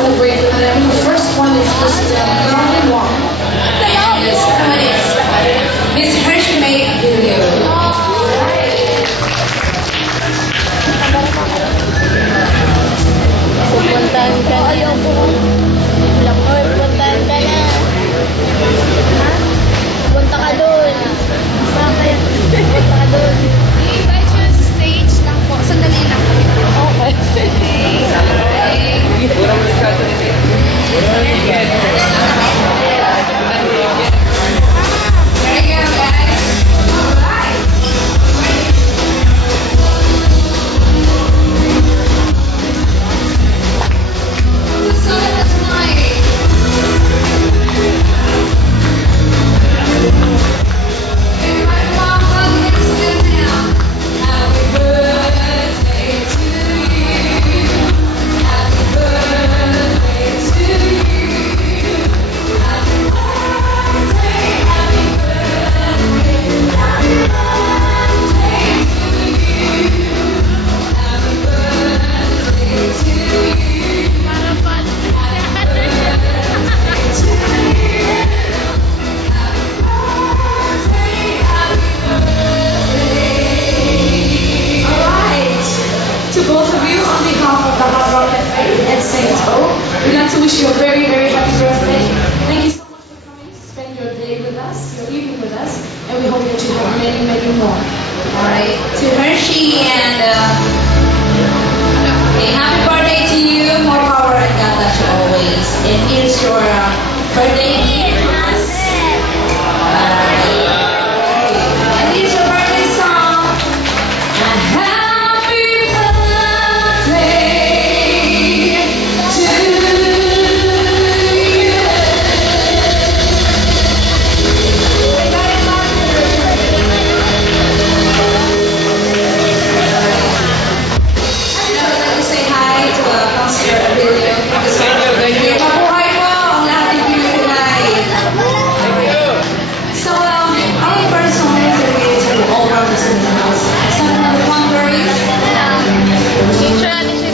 celebrate with them. The first one is just Melvin Wong. And the second one is Miss Hershey May Video. Pupuntahan ka na. Ayaw ko. Oy, pupuntahan ka na. Punta ka dun. Bakit? Punta ka dun. I-invite you sa stage lang po. Sandali lang. Okay. There you go, guys. Alright. The song of the night. Everybody walk up and stand now. Happy birthday to you. Happy birthday to you. Happy birthday, happy birthday, happy birthday to you. Happy birthday to you. Para pa. Alright, to both of you, on behalf of the Hard Rock Cafe and Saint O, we'd like to wish you a very, very happy birthday. Thank you so much for coming to spend your day with us, your evening with us, and we hope that you have many, many more. Alright, to Hershey and happy birthday to you, more power and God bless you always. And here's your birthday gift. And here's your birthday song. Happy birthday to you. I'd like to say hi to Councilor Ability.